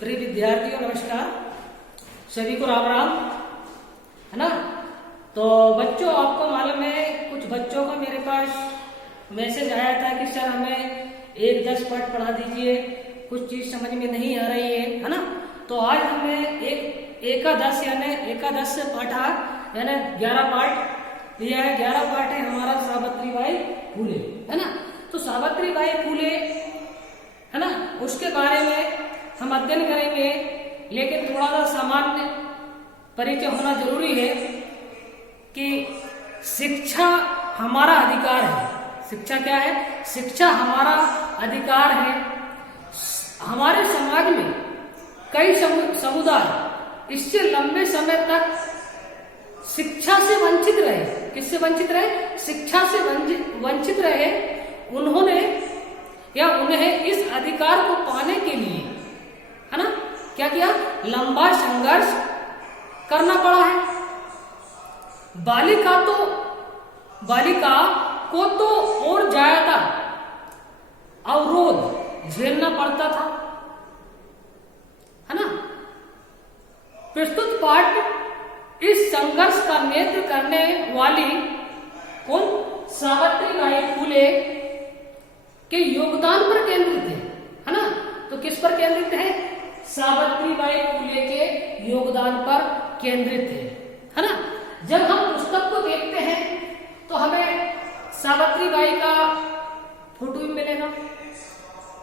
प्रिय विद्यार्थियों नमस्कार, सभी को राम राम, है ना। तो बच्चों, आपको मालूम है कुछ बच्चों का मेरे पास मैसेज आया था कि सर हमें 1-10 पाठ पढ़ा दीजिए, कुछ चीज समझ में नहीं आ रही है ना। तो आज हमें एकादश पाठा यानी 11 पाठ लिया है। 11 पाठ है हमारा सावित्री बाई फुले, है ना। तो सावित्री बाई फुले, है ना, उसके बारे में हम अध्ययन करेंगे, लेकिन थोड़ा सा सामान्य परिचय होना जरूरी है कि शिक्षा हमारा अधिकार है। शिक्षा क्या है? शिक्षा हमारा अधिकार है। हमारे समाज में कई समुदाय इससे लंबे समय तक शिक्षा से वंचित रहे। किससे वंचित रहे? शिक्षा से वंचित रहे। उन्होंने या उन्हें इस अधिकार को पाने के लिए, है ना, क्या किया? लंबा संघर्ष करना पड़ा है। बालिका को तो और ज्यादा अवरोध झेलना पड़ता था, है ना। प्रस्तुत पाठ इस संघर्ष का नेतृत्व करने वाली कौन? सावित्री बाई फुले के योगदान पर केंद्रित है ना। तो किस पर केंद्रित है? सावित्री बाई फुले के योगदान पर केंद्रित है ना। जब हम पुस्तक को देखते हैं तो हमें सावित्री बाई का फोटो भी मिलेगा,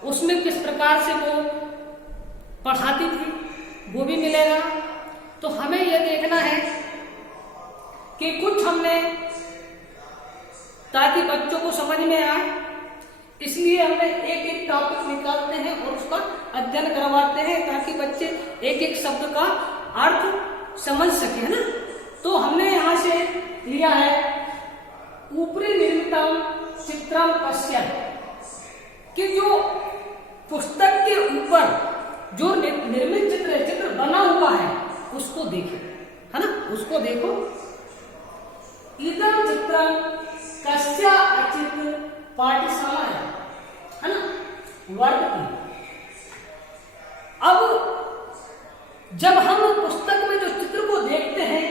उसमें किस प्रकार से वो पढ़ाती थी वो भी मिलेगा। तो हमें यह देखना है कि कुछ हमने, ताकि बच्चों को समझ में आए, इसलिए हमने एक टॉपिक निकालते हैं और उसका अध्ययन करवाते हैं, ताकि बच्चे एक शब्द का अर्थ समझ सके, है ना। तो हमने यहां से लिया है ऊपरी निर्मितम चित्रम पश्यत, कि जो पुस्तक के ऊपर जो निर्मित चित्र बना हुआ है उसको देखें, है ना, उसको देखो। इदम चित्रम कस्या अचित पाठशाला है ना, वर्ग की। अब जब हम पुस्तक में जो चित्र को देखते हैं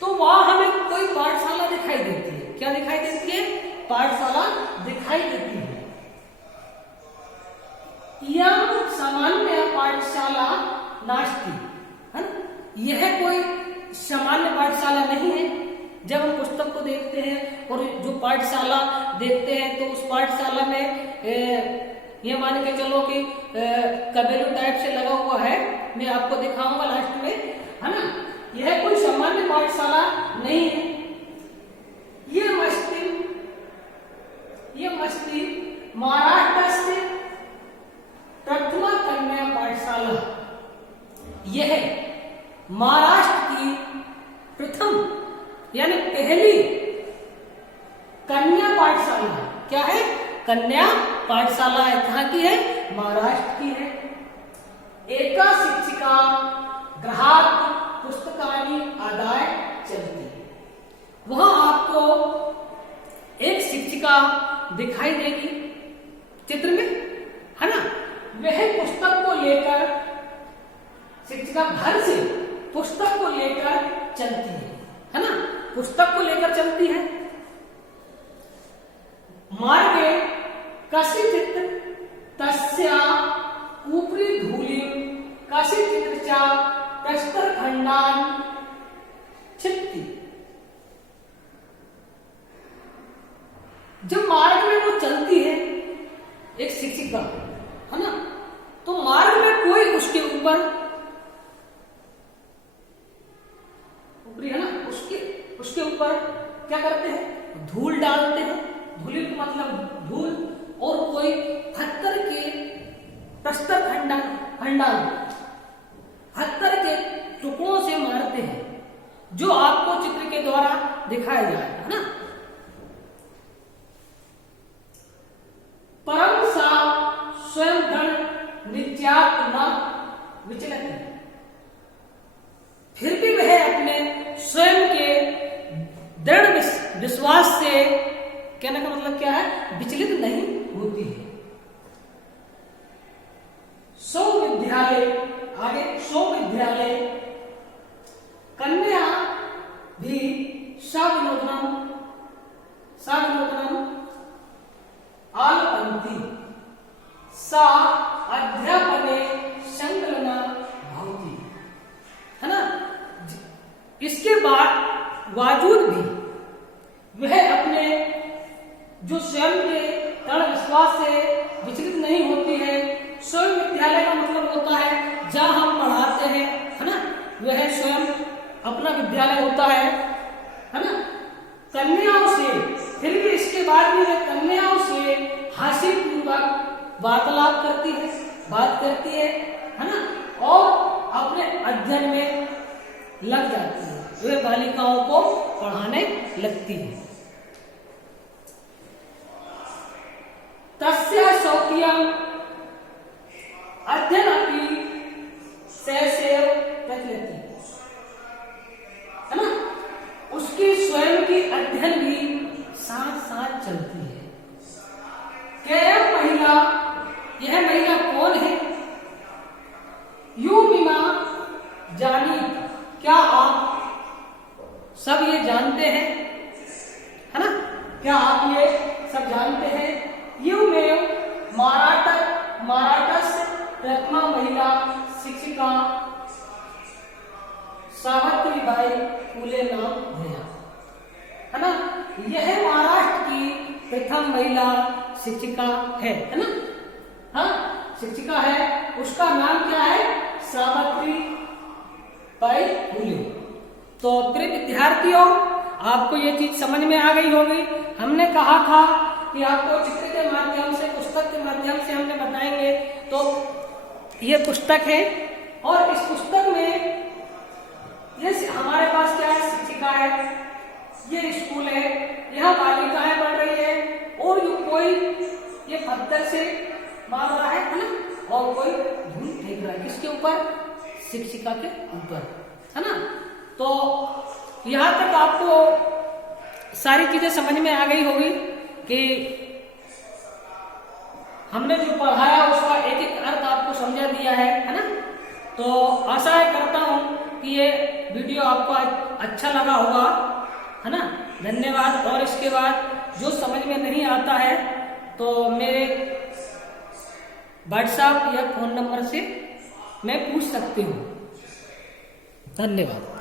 तो वहां हमें कोई पाठशाला दिखाई देती है। क्या दिखाई देती है? पाठशाला दिखाई देती है। यह सामान्य पाठशाला नास्ति, है ना। यह कोई सामान्य पाठशाला नहीं है। जब हम पुस्तक को देखते हैं और जो पाठशाला देखते हैं तो उस पाठशाला में ये मान के चलो कि कबेलू टाइप से लगा हुआ है। मैं आपको दिखाऊंगा लास्ट में, है ना। यह कोई सामान्य पाठशाला नहीं है। ये मस्ती महाराष्ट्र से प्रथमा कन्या पाठशाला, यह महाराष्ट्र की प्रथम यानी पहली कन्या पाठशाला है। क्या है? कन्या पाठशाला है। कहाँ की है? महाराष्ट्र की है। एका शिक्षिका ग्राहक पुस्तकानी आदाय चलती है। वहां आपको एक शिक्षिका दिखाई देगी चित्र में, है ना। वह पुस्तक को लेकर, शिक्षिका घर से पुस्तक को लेकर चलती है ना, पुस्तक को लेकर चलती है। मार्गे कसिचित् तस्या ऊपरी धूलिं कसिचित् च प्रस्तरखंडान् छित्ति। जब मार्ग में वो चलती है एक शिक्षिका, है ना, तो मार्ग में कोई उसके ऊपर है ना, उसके ऊपर क्या करते हैं? धूल डालते हैं। धूली का मतलब धूल, और कोई पत्थर के प्रस्तर खंडान पत्थर के टुकड़ों से मारते हैं, जो आपको चित्र के द्वारा दिखाया जाएगा, है ना। परम सा स्वयं दृढ़ नित्यात्म न विचलित, फिर भी वह अपने स्वयं के दृढ़ विश्वास से, कहने का मतलब क्या है? विचलित नहीं होती है। सौ विद्यालय स्वयं के दृढ़ विश्वास से विचलित नहीं होती है। स्वयं विद्यालय का मतलब होता है जहाँ हम पढ़ाते हैं, है ना, वह स्वयं अपना विद्यालय होता है ना। कन्याओं से, फिर भी इसके बाद भी वह कन्याओं से हास्य पूर्वक वार्तालाप करती है, बात करती है ना, और अपने अध्ययन में लग जाती है, वे बालिकाओं को पढ़ाने लगती है। तस्या स्वकीयम् अध्ययनमपि सैव प्रचलति, है ना, उसकी स्वयं की अध्ययन भी साथ साथ चलती है। यह महिला, यह महिला कौन है? यूमिमा जानी, क्या आप सब ये जानते हैं, है ना, क्या आप ये सब जानते हैं? यूमेव मराठस प्रथमा महिला शिक्षिका सावित्रीबाई फुले नाम धया, है ना, यह महाराष्ट्र की प्रथम महिला शिक्षिका है ना, हाँ, शिक्षिका है, उसका नाम क्या है? सावित्रीबाई फुले। तो प्रिय विद्यार्थियों, आपको ये चीज समझ में आ गई होगी। हमने कहा था कि आपको चित्र के माध्यम से, पुस्तक के माध्यम से हमने बताएंगे। तो ये पुस्तक है और इस पुस्तक में ये हमारे पास क्या है? शिक्षिका है, ये स्कूल है, यहाँ बालिकाएं पढ़ रही है, और कोई ये पत्थर से मार रहा है ना, और कोई धूल फेंक रहा है, किसके ऊपर? शिक्षिका के ऊपर, है ना। तो यहाँ तक आपको सारी चीजें समझ में आ गई होगी कि हमने जो पढ़ाया उसका एक एक अर्थ आपको समझा दिया है ना। तो आशा करता हूँ कि ये वीडियो आपको अच्छा लगा होगा, है ना। धन्यवाद। और इसके बाद जो समझ में नहीं आता है तो मेरे व्हाट्सएप या फोन नंबर से मैं पूछ सकती हूँ। धन्यवाद।